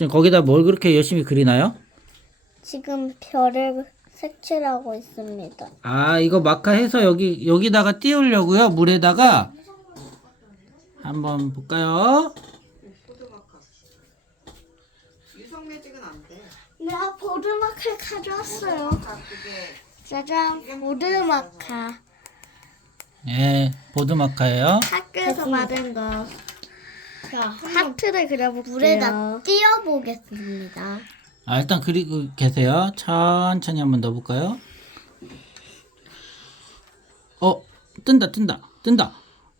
지금 거기다 뭘 그렇게 열심히 그리나요? 지금 별을 색칠하고 있습니다. 아, 이거 마카 해서 여기, 여기다가 띄우려고요. 물에다가. 한번 볼까요? 유성 매직은 안 돼. 내가 보드마카 가져왔어요. 짜잔, 보드마카. 예, 보드 마카예요. 학교에서 받은 거. 자, 하트를 그려볼게요. 물에다 띄워보겠습니다. 아, 일단 그리고 계세요. 천천히 한번 넣어볼까요? 어, 뜬다, 뜬다, 뜬다.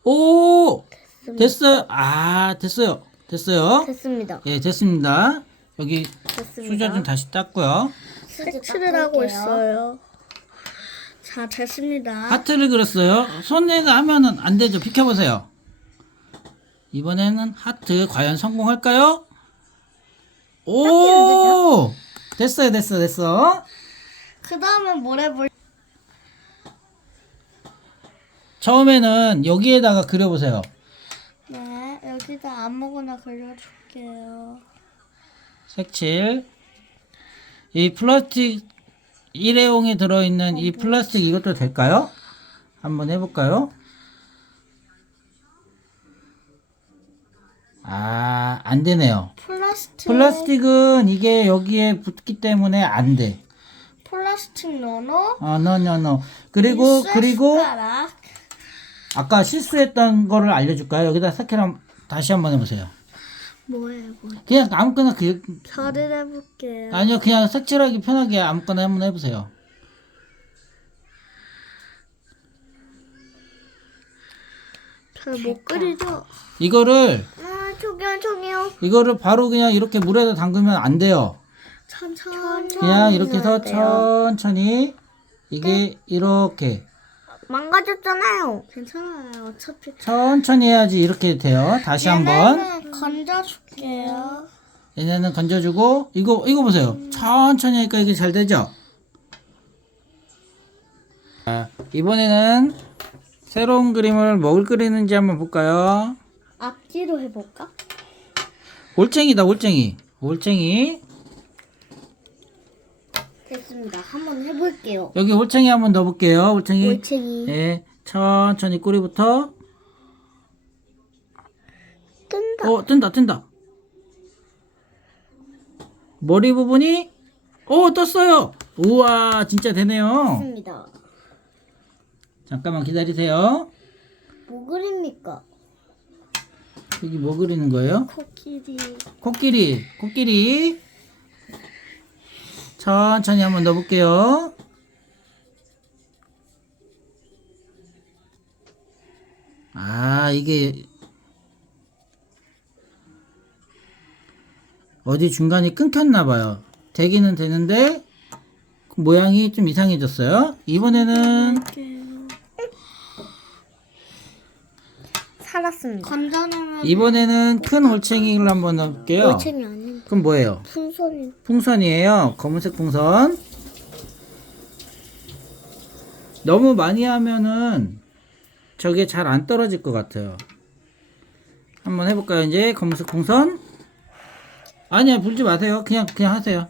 오! 됐어요. 아, 됐어요. 됐어요. 됐습니다. 예, 됐습니다. 여기 됐습니다. 수저 좀 다시 닦고요. 색칠을 하고 있어요. 자, 됐습니다. 하트를 그렸어요. 손에다 하면은 안 되죠. 비켜보세요. 이번에는 하트 과연 성공할까요? 오! 됐어요, 됐어, 됐어. 그 다음에 뭘 해볼? 처음에는 여기에다가 그려보세요. 네, 여기다 아무거나 그려줄게요. 색칠. 이 플라스틱 일회용에 들어있는 이 플라스틱 이것도 될까요? 한번 해볼까요? 아, 안 되네요. 플라스틱. 플라스틱은 이게 여기에 붙기 때문에 안 돼. 플라스틱 넣어. 어, no, no, no. 그리고, 그리고, 숟가락. 아까 실수했던 거를 알려줄까요? 여기다 한, 다시 한번 해보세요. 뭐예요, 뭐? 그냥 아무거나 그, 별을 해볼게요. 아니요, 그냥 색칠하기 편하게 아무거나 한번 해보세요. 별못 그리죠? 이거를, 아, 저기요, 저기요. 이거를 바로 그냥 이렇게 물에다 담그면 안 돼요. 천천히. 그냥 이렇게 해서 돼요. 천천히, 이게 이렇게, 망가졌잖아요. 괜찮아요. 어차피. 천천히 해야지 이렇게 돼요. 다시 한번. 얘네는 건져줄게요. 얘네는 건져주고, 이거, 이거 보세요. 천천히 하니까 이게 잘 되죠? 자, 이번에는 새로운 그림을 뭘 그리는지 한번 볼까요? 앞뒤로 해볼까? 올챙이다, 올챙이. 올챙이. 됐습니다. 한번 해볼게요. 여기 올챙이 한번 넣어볼게요. 올챙이. 올챙이. 예, 천천히 꼬리부터. 뜬다. 어, 뜬다, 뜬다. 머리 부분이, 오, 떴어요. 우와, 진짜 되네요. 됐습니다. 잠깐만 기다리세요. 뭐 그립니까? 여기 뭐 그리는 거예요? 코끼리. 코끼리, 코끼리. 천천히 한번 넣어볼게요. 아, 이게 어디 중간이 끊겼나 봐요. 되기는 되는데 모양이 좀 이상해졌어요. 이번에는 살았습니다. 건져내면 이번에는 큰 올챙이를 한번 넣을게요. 올챙이 아닌 그럼 뭐예요? 풍선이. 풍선이에요. 검은색 풍선. 너무 많이 하면은 저게 잘 안 떨어질 것 같아요. 한번 해볼까요? 이제 검은색 풍선. 아니야, 불지 마세요. 그냥, 그냥 하세요.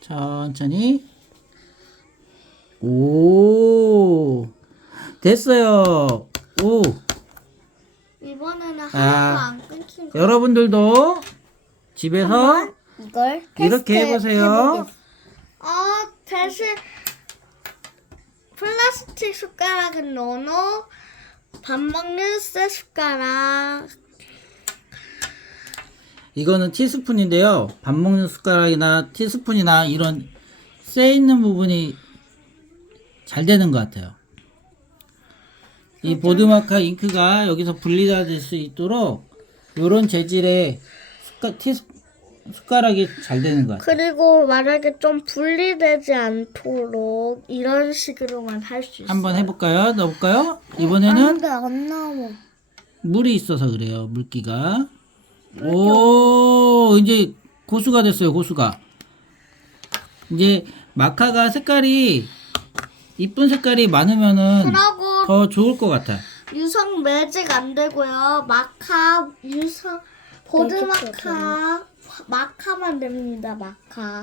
천천히. 오, 됐어요. 오, 이번에는 하나도 아. 안 끊긴 거. 여러분들도 집에서 이걸 이렇게 해보세요. 해보겠- 아 대신 플라스틱 숟가락은 노노 밥 먹는 쇠 숟가락 이거는 티스푼인데요. 밥 먹는 숟가락이나 티스푼이나 이런 쇠 있는 부분이 잘 되는 것 같아요. 이 보드마카 잉크가 여기서 분리가 될 수 있도록 이런 재질의 숟가, 티 숟가락이 잘 되는 것 같아요. 그리고 만약에 좀 분리되지 않도록 이런 식으로만 할 수 있어요. 한번 해볼까요? 넣어볼까요? 이번에는 근데 안 나와. 물이 있어서 그래요. 물기가. 오, 이제 고수가 됐어요. 고수가. 이제 마카가 색깔이 이쁜 색깔이 많으면은 그러고 더 좋을 것 같아. 유성 매직 안 되고요. 마카 유성 보드 마카 마카만 됩니다. 마카.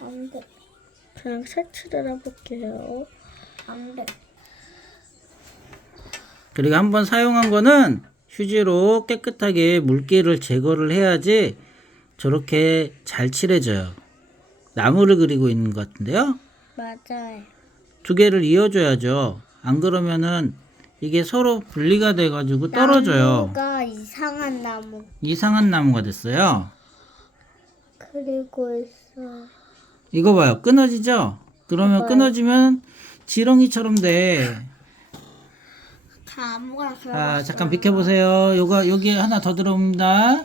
안 돼. 그냥 색칠을 해볼게요. 안 돼. 그리고 한번 사용한 거는 휴지로 깨끗하게 물기를 제거를 해야지 저렇게 잘 칠해져요. 나무를 그리고 있는 것 같은데요. 맞아요. 두 개를 이어줘야죠. 안 그러면은 이게 서로 분리가 돼가지고 떨어져요. 나무가 이상한 나무 이상한 나무가 됐어요. 그리고 있어. 이거 봐요. 끊어지죠? 그러면 봐봐요. 끊어지면 지렁이처럼 돼. 다 아무거나 자, 그려봤어요. 잠깐 비켜보세요. 요거, 여기 하나 더 들어옵니다.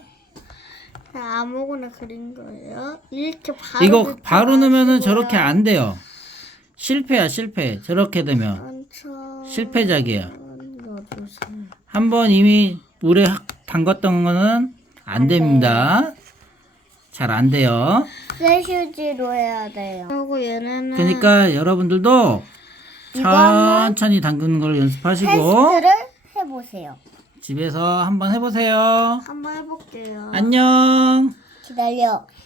다 아무거나 그린 거예요. 이렇게 바로 이거 바로 넣으면은 마시고요. 저렇게 안 돼요. 실패야, 실패. 저렇게 되면. 많죠. 실패작이에요. 넣어주세요. 한 번 이미 물에 확 담갔던 거는 안 됩니다. 잘 안 돼요. 세슈지로 해야 돼요. 그리고 얘네는 그러니까 여러분들도 천천히 담그는 걸 연습하시고 테스트를 해보세요. 집에서 한번 해보세요. 한번 해볼게요. 안녕. 기다려.